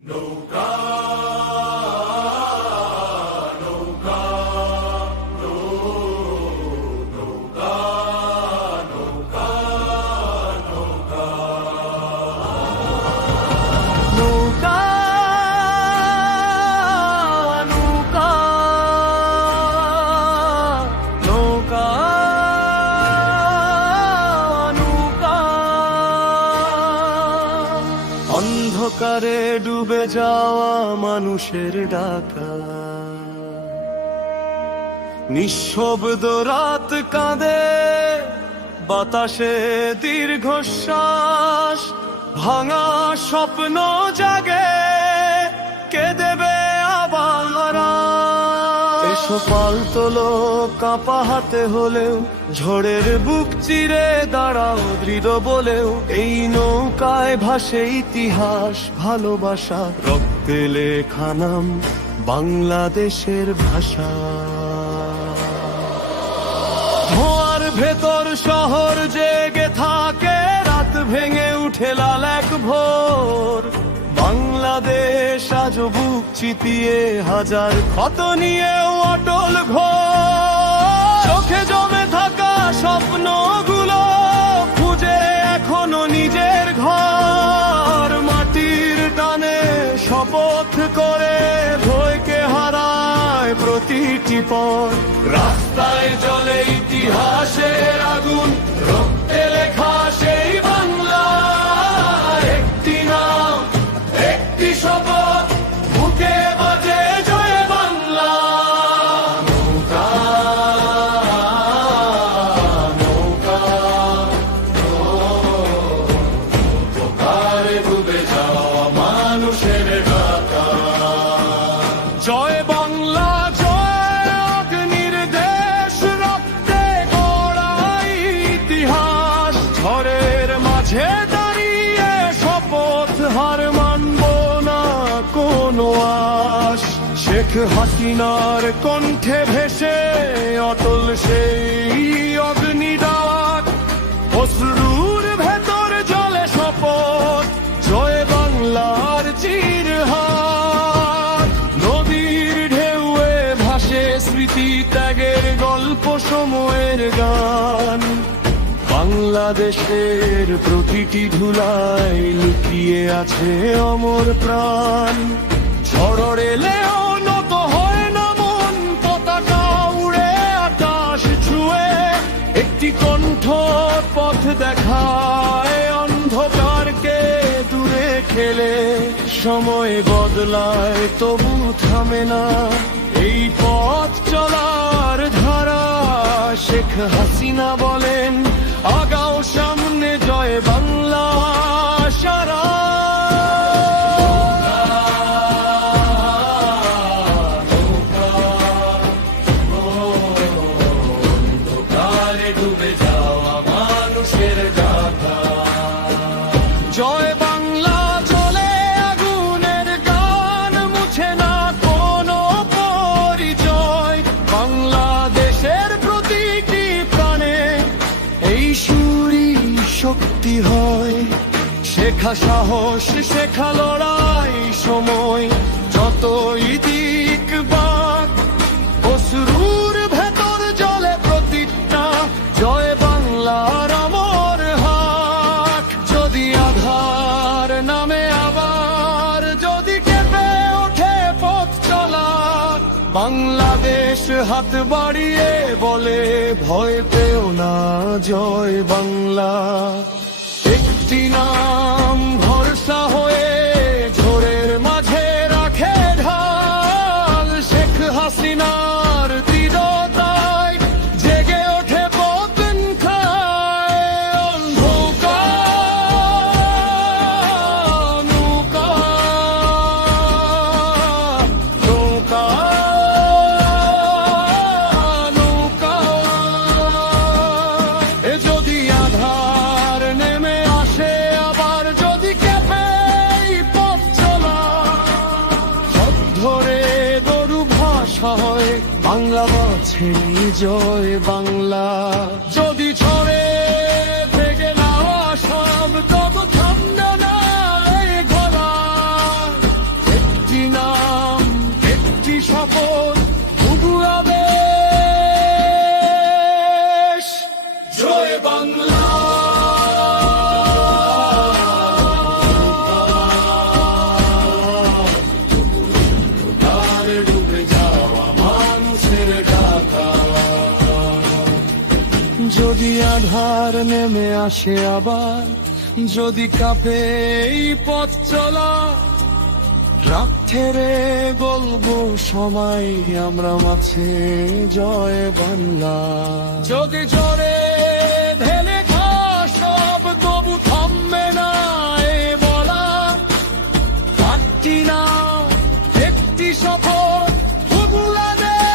নৌকা নৌকা নৌকা নৌকা নৌকা নৌকা নৌকা নৌকা নৌকা অন্ধকারে ডুবে যাওয়া মানুষের ডাকা, নিঃশব্দ রাত কাঁদে, বাতাসে দীর্ঘশ্বাস, ভাঙা স্বপ্ন জাগে, কে দেবে আবার? এসো পাল তোলো, কাঁপা হাতে হলেও ঝড়ের বুক চিরে দাঁড়াও দৃঢ় বলেও। এই নৌকায় ভাসে ইতিহাস, ভালোবাসা, রক্তে লেখা নাম, বাংলাদেশের ভাষা। ধোঁয়ার ভেতর শহর জেগে থাকে, রাত ভেঙে উঠে লাল এক ভোর। বাংলাদেশ আজ বুক চিতিয়ে, হাজার ক্ষত নিয়েও অটল ঘোর। চোখে জমে থাকা স্বপ্নগুলো খুঁজে এখনো নিজের ঘর। মাটির টানে শপথ করে ভয়কে হারায় প্রতিটি পথ। রাস্তায় জ্বলে ইতিহাসের আগুন, রক্তে লেখা সেই বাংলা। একটি নাম, একটি শপথ, বুকে বাজে জয় বাংলা। নৌকা নৌকা নৌকারে ডুবে যাওয়া মানুষের ডাকা। জয় বাংলা জয়, অগ্নির দেশ, রক্তে গড়া ইতিহাস। ঝড়ের মাঝে দাঁড়িয়ে শপথ, হার মানব না কোনো আশ। শেখ হাসিনার কণ্ঠে ভেসে অটল সেই অগ্নিডাক। অশ্রুর ভেতর জলে শপথ, জয় বাংলার চিরহাট। নদীর ঢেউয়ে ভাসে স্মৃতি, ত্যাগের গল্প, সময়ের গান। বাংলাদেশের প্রতিটি ধুলায় লুকিয়ে আছে অমর প্রাণ। ঝড় এলেও নত হয় না মন, পতাকা উড়ে আকাশ ছুঁয়ে। একটি কণ্ঠ পথ দেখায়, অন্ধকারকে দূরে খেলে। সময় বদলায় তবু থামে না এই পথ চলার ধারা। শেখ হাসিনা বলেন, আগাও সামনে, জয় বাংলা সারা। অন্ধকারে ডুবে যাওয়া মানুষের ডাকা। জয় বাংলা চলে আগুনের গান, মুছে না কোনো পরিচয়। বাংলাদেশের প্রতিটি প্রাণে এই সুরই শক্তি হয়। শেখা সাহস, শেখা লড়াই, সময় যতই দিক বাক। অশ্রুর ভেতর জলে প্রতিটা, জয় বাংলার অমর হাক। যদি আধার নামে আবার, যদি কেঁপে ওঠে পথ চলা, বাংলাদেশ হাত বাড়িয়ে বলে, ভয় পেও না, জয় বাংলা। একটি নাম ভরসা হয়ে ঝড়ের মাঝে রাখে ঢাল। শেখ হাসিনার দৃঢ়তায় জেগে ওঠে পতন খায়। অন্ধকার নৌকা নৌকা নৌকা। এ যদি আধার নেমে আসে আবার, যদি কেঁপে এই পথ চলা। পথ ধরে গরু ভাষা হয়, বাংলা বাছে জয় বাংলা। যদি ছড়ে থেকে নাওয়া সব, তত ঠান্ডা না যদি আধার নেমে আসে আবার, যদি কাঁপে এই পথ চলা, রাত ছেড়ে বলবো সময় আমরা মাঝে জয় বাংলা। যদি জোরে ঢেলে খা সব তবু থামবে না এ বলা, পারছি না একটি সফর ভুলা দেশ,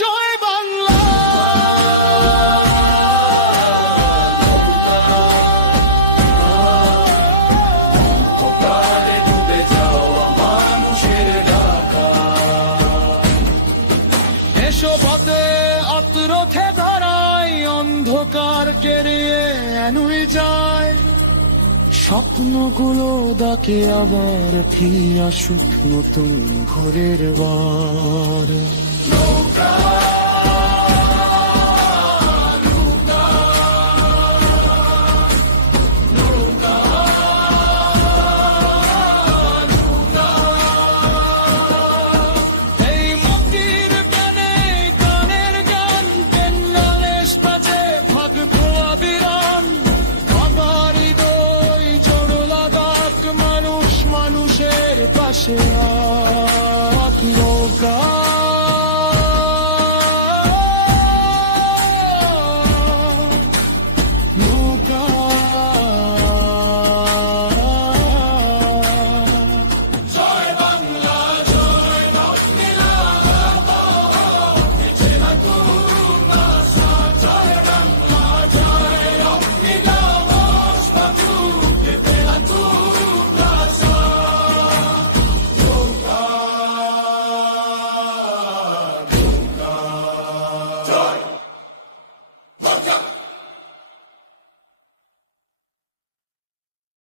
জয় বাংলা। অন্ধকারে ডুবে যাওয়া মানুষের ডাকা, এসো পথে আত্মরথে ধরায় অন্ধকার কেড়ে নুয়ে যায়, স্বপ্নগুলো ডাকে আবার ফিরে আসুক নতুন ভোরের বার। এই মুক্তির গানে গানের গান, বেঙ্গলেশ বাজে ভাগবো আবিরান, আমার হৃদয় জোড় লাগাক মানুষ মানুষের পাশে আয়।